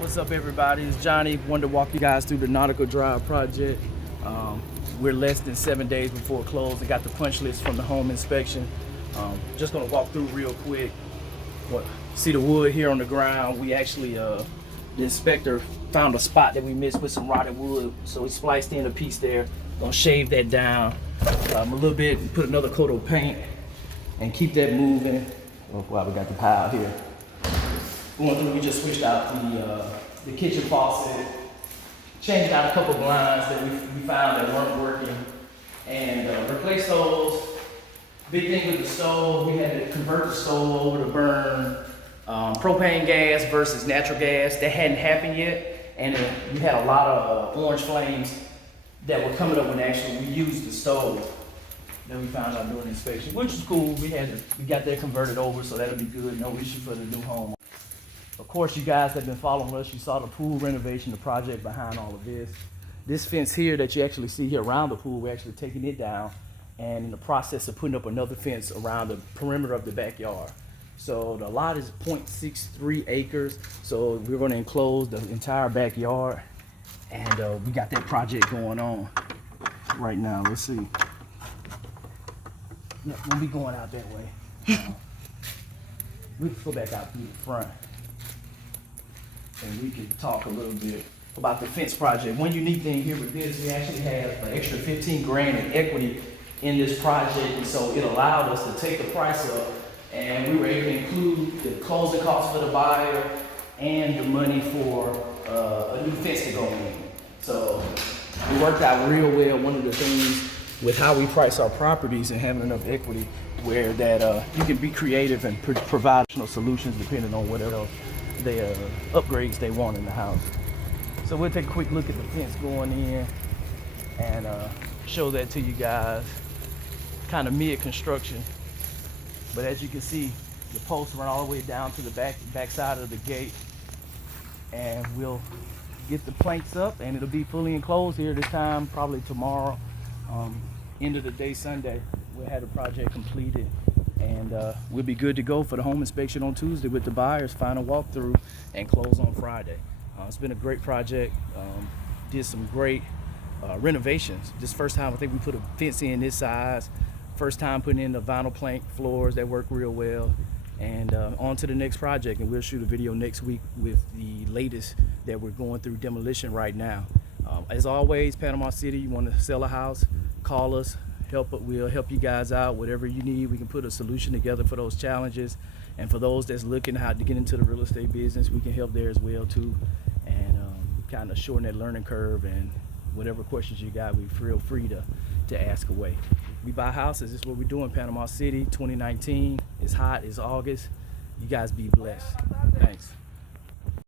What's up, everybody? It's Johnny. Wanted to walk you guys through the Nautical Drive project. We're less than 7 days before close. I got the punch list from the home inspection. Just gonna walk through real quick. See the wood here on the ground. We actually, the inspector found a spot that we missed with some rotted wood, so he spliced in a piece there. Gonna shave that down a little bit and put another coat of paint and keep that moving. Wow, we got the pile here. Going through, we just switched out the kitchen faucet, changed out a couple blinds that we found that weren't working, and replaced those. Big thing with the stove, we had to convert the stove over to burn propane gas versus natural gas. That hadn't happened yet, and we had a lot of orange flames that were coming up when actually we used the stove. Then we found out during the inspection, which is cool. We got that converted over, so that'll be good. No issue for the new home. Of course, you guys have been following us. You saw the pool renovation, the project behind all of this. This fence here that you actually see here around the pool, we're actually taking it down and in the process of putting up another fence around the perimeter of the backyard. So the lot is 0.63 acres. So we're going to enclose the entire backyard, and we got that project going on right now. Let's see. Yeah, we'll be going out that way. We can go back out through the front, and we can talk a little bit about the fence project. One unique thing here with this, we actually have an extra 15 grand in equity in this project, and so it allowed us to take the price up, and we were able to include the closing costs for the buyer and the money for a new fence to go in. So it worked out real well. One of the things with how we price our properties and having enough equity, where that you can be creative and provide additional solutions depending on whatever the upgrades they want in the house. So we'll take a quick look at the fence going in and show that to you guys. Kind of mid-construction, but as you can see, the posts run all the way down to the back side of the gate, and we'll get the planks up and it'll be fully enclosed here this time, probably tomorrow. End of the day Sunday, we'll have the project completed, and we'll be good to go for the home inspection on Tuesday with the buyers, final walkthrough, and close on Friday. It's been a great project. Did some great renovations. This first time I think we put a fence in this size. First time putting in the vinyl plank floors that work real well. And on to the next project, and we'll shoot a video next week with the latest that we're going through demolition right now. As always, Panama City, you want to sell a house, call us, we'll help you guys out. Whatever you need, we can put a solution together for those challenges. And for those that's looking how to get into the real estate business, we can help there as well too, and kind of shorten that learning curve. And whatever questions you got, we feel free to ask away. We buy houses. This is what we do in Panama City. 2019. It's hot. It's August. You guys be blessed. Thanks.